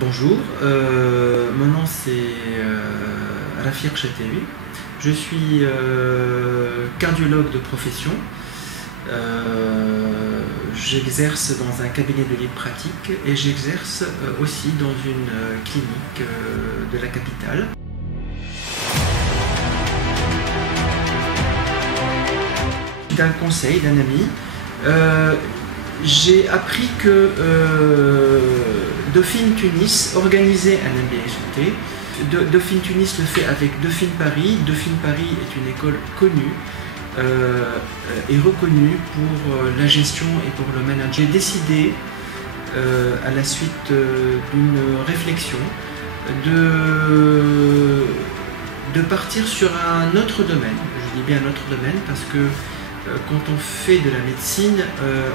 Bonjour, mon nom c'est Rafiq Chatewi. Je suis cardiologue de profession. J'exerce dans un cabinet de libre pratique et j'exerce aussi dans une clinique de la capitale. D'un conseil d'un ami, j'ai appris que Dauphine Tunis organisait un MBA santé. Dauphine Tunis le fait avec Dauphine Paris. Dauphine Paris est une école connue et reconnue pour la gestion et pour le management. J'ai décidé, à la suite d'une réflexion, de partir sur un autre domaine. Je dis bien un autre domaine parce que quand on fait de la médecine,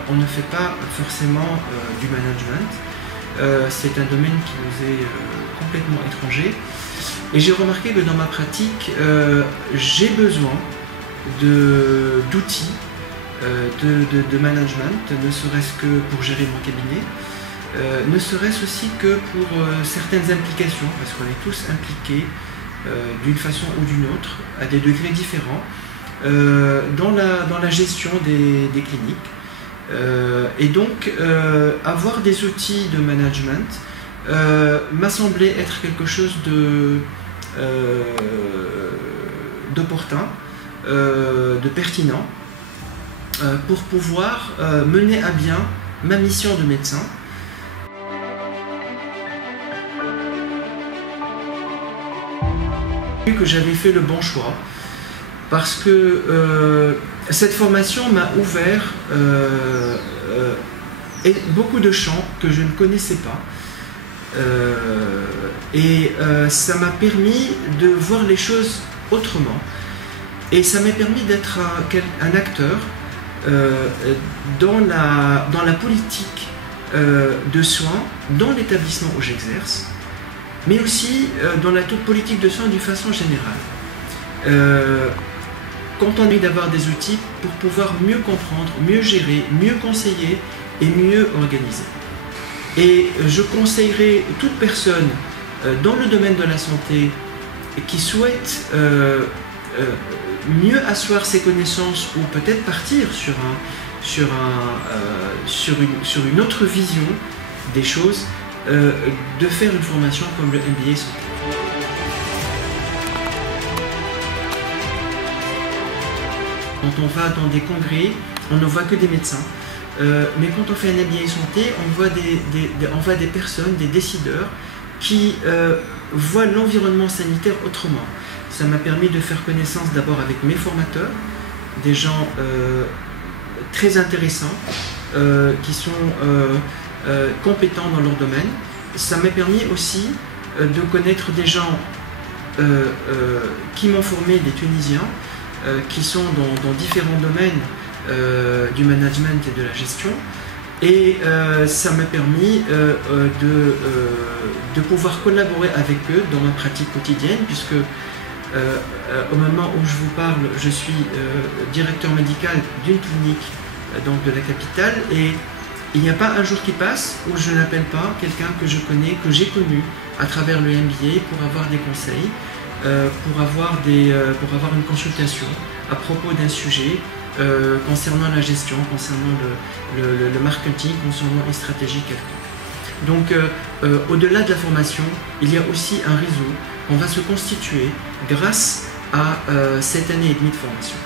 on ne fait pas forcément du management. C'est un domaine qui nous est complètement étranger. Et j'ai remarqué que dans ma pratique, j'ai besoin d'outils de management, ne serait-ce que pour gérer mon cabinet, ne serait-ce aussi que pour certaines implications, parce qu'on est tous impliqués d'une façon ou d'une autre, à des degrés différents, dans la gestion des cliniques. Et donc, avoir des outils de management m'a semblé être quelque chose d'opportun, de pertinent, pour pouvoir mener à bien ma mission de médecin. Que j'avais fait le bon choix parce que cette formation m'a ouvert beaucoup de champs que je ne connaissais pas et ça m'a permis de voir les choses autrement et ça m'a permis d'être un acteur dans la politique de soins dans l'établissement où j'exerce, mais aussi dans la politique de soins d'une façon générale. Quand on a envie d'avoir des outils pour pouvoir mieux comprendre, mieux gérer, mieux conseiller et mieux organiser. Et je conseillerais toute personne dans le domaine de la santé qui souhaite mieux asseoir ses connaissances ou peut-être partir sur une autre vision des choses, de faire une formation comme le MBA santé. Quand on va dans des congrès, on ne voit que des médecins, mais quand on fait un MBA santé, on voit des personnes, des décideurs qui voient l'environnement sanitaire autrement. Ça m'a permis de faire connaissance d'abord avec mes formateurs, des gens très intéressants, qui sont compétents dans leur domaine. Ça m'a permis aussi de connaître des gens qui m'ont formé, des Tunisiens, qui sont dans différents domaines du management et de la gestion. Et ça m'a permis de pouvoir collaborer avec eux dans ma pratique quotidienne, puisque au moment où je vous parle, je suis directeur médical d'une clinique donc de la capitale, et il n'y a pas un jour qui passe où je n'appelle pas quelqu'un que je connais, que j'ai connu à travers le MBA pour avoir des conseils, pour avoir une consultation à propos d'un sujet concernant la gestion, concernant le marketing, concernant une stratégie quelconque. Donc au-delà de la formation, il y a aussi un réseau qu'on va se constituer grâce à cette année et demie de formation.